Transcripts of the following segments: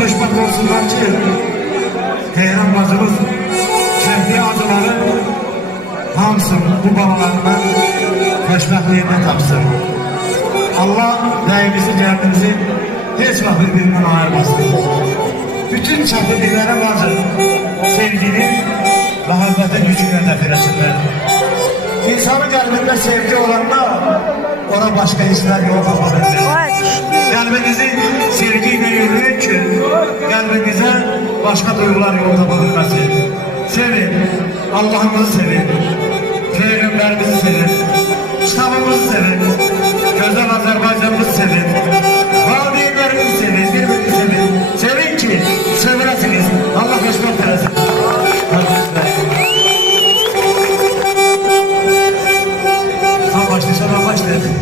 xoşbəxt olsunlar ki, Tehran bacımız çəkdiyi acıları hamısını bu balalarından xoşbəxtliyində tapsın. Allah rəyimizi, gərdimizi heç vaxt bir-birindən ayırmasın. Bütün çapıdiklərə bacı sevgini, məhəbbətin gücünə dəfir etsinlər. İnsanın qəlbində sevgi olanda ona başqa hisslər yox aparır. Qəlbinizi sevgi ilə yürüyün ki, qəlbinizə başqa duygular yol tapa bilməsin. Sevin, Allah'ımızı sevin, Peyğəmbərimizi sevin, kitabımızı sevin, gözəl Azərbaycanımızı sevin, valideynlərimizi sevin, bir-birini sevin. Sevin ki, seviləsiniz. Allah xoşbəxt eləsin. Sen başlaysan, ben başlayayım.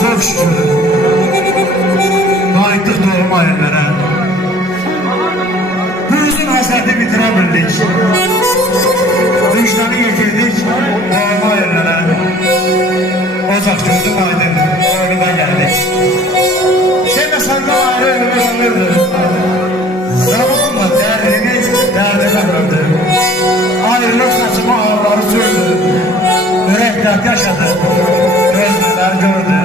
Çok şükür, qayıtdıq doğma yerlərə. Bu uzun həsrəti bitirə bildik. Vicdanı yetirdik doğma yerlərə. Ocaq gözüm aydın, oyuna gəldik. Sen de səndən ayrı ölümü sanırdın. Zamanla dərdini dərdinə öldü. Ayrılıq saçıma ağları sürdü. Ürək dərd yaşadı, gözlülər gördü.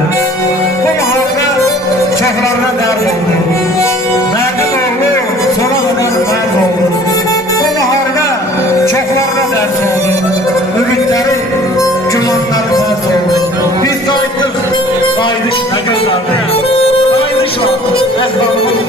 Bu müharibə çoxlarına dərd oldu. Mərdin oğlu sona qədər mərd oldu. Bu müharibə çoxlarına dərd oldu. Ümitləri, gümanları farz oldu. Biz qayıtdıq, qayıdış nə gözlərdi. Qayıdışla əhvalımız